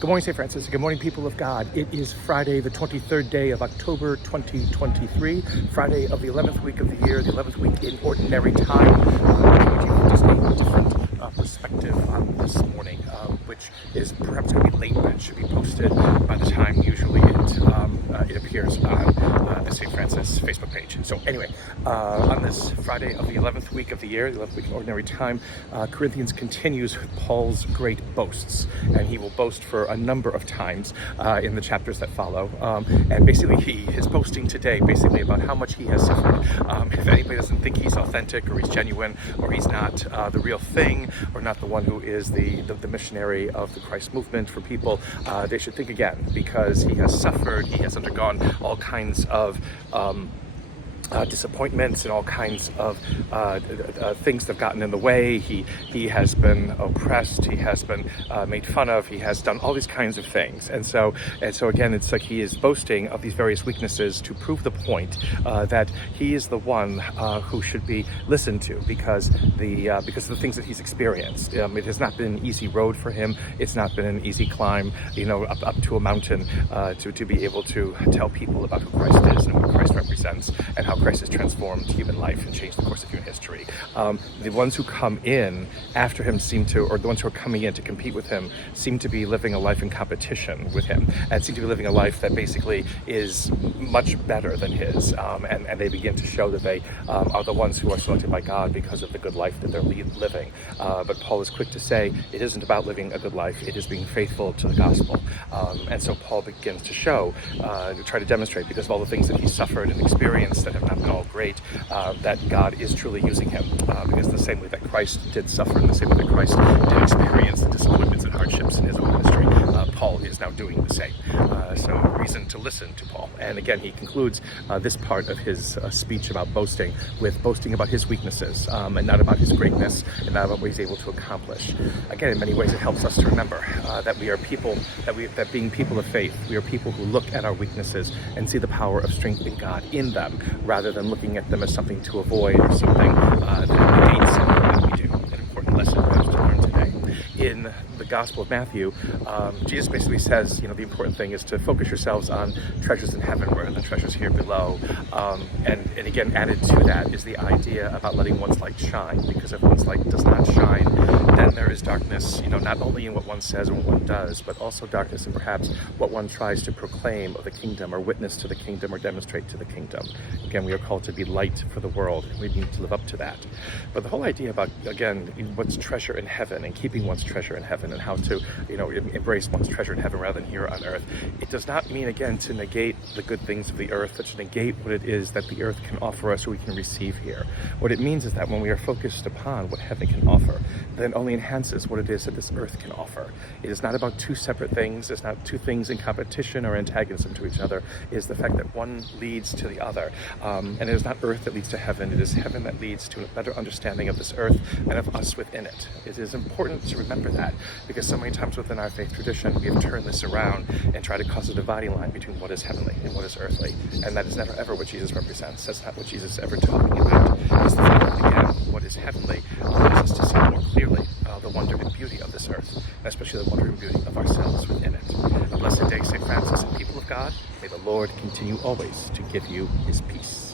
Good morning, St. Francis. Good morning, people of God. It is Friday, the 23rd day of October 2023, Friday of the 11th week of the year, the 11th week in Ordinary Time. Just a different perspective on this morning, which is perhaps going to be late, but it should be posted by the time usually it appears on the St. Francis Facebook page. So anyway, on this Friday of the 11th week of the year, the 11th week in Ordinary Time, Corinthians continues with Paul's great boasts, and he will boast for a number of times in the chapters that follow. And basically he is boasting today basically about how much he has suffered. If anybody doesn't think he's authentic or he's genuine or he's not the real thing or not the one who is the missionary of the Christ movement for people, they should think again, because he has suffered, he has undergone all kinds of disappointments and all kinds of things that have gotten in the way. He has been oppressed, he has been made fun of, he has done all these kinds of things, and so again, it's like he is boasting of these various weaknesses to prove the point that he is the one who should be listened to, because of the things that he's experienced. It has not been an easy road for him. It's not been an easy climb, up to a mountain to be able to tell people about who Christ is and what Christ represents and how Christ has transformed human life and changed the course of human history. The ones who come in after him or the ones who are coming in to compete with him, seem to be living a life in competition with him, and seem to be living a life that basically is much better than his. And they begin to show that they are the ones who are selected by God because of the good life that they're living. But Paul is quick to say it isn't about living a good life, it is being faithful to the gospel. And so Paul begins to try to demonstrate, because of all the things that he suffered and experienced that have not been all great, that God is truly using him, because the same way that Christ did suffer, and the same way that Christ did experience the disappointments and hardships in his own ministry, Paul is now doing the same. So reason to listen to Paul. And again, he concludes this part of his speech about boasting with boasting about his weaknesses, and not about his greatness, and not about what he's able to accomplish. Again, in many ways, it helps us to remember that we are people, that being people of faith, we are people who look at our weaknesses and see the power of strength in God in them, rather than looking at them as something to avoid or something that negates something that we do. An important lesson for us to learn today. In the Gospel of Matthew, Jesus basically says, the important thing is to focus yourselves on treasures in heaven rather than treasures here below. And again, added to that is the idea about letting one's light shine, because if one's light does not shine, then there is darkness, not only in what one says and what one does, but also darkness in perhaps what one tries to proclaim of the kingdom, or witness to the kingdom, or demonstrate to the kingdom. Again, we are called to be light for the world, and we need to live up to that. But the whole idea about, again, what's treasure in heaven and keeping one's treasure in heaven, and how to, embrace one's treasure in heaven rather than here on earth, it does not mean, again, to negate the good things of the earth, but to negate what it is that the earth can offer us or we can receive here. What it means is that when we are focused upon what heaven can offer, then only enhances what it is that this earth can offer. It is not about two separate things. It's not two things in competition or antagonism to each other. It is the fact that one leads to the other. And it is not earth that leads to heaven. It is heaven that leads to a better understanding of this earth and of us within it. It is important to remember that, because so many times within our faith tradition, we have turned this around and tried to cause a dividing line between what is heavenly and what is earthly. And that is never ever what Jesus represents. That's not what Jesus is ever talking about. It's the fact that, again, what is heavenly allows us to see more clearly the wonder and beauty of this earth, and especially the wonder and beauty of ourselves within it. A blessed day, St. Francis, and people of God. May the Lord continue always to give you his peace.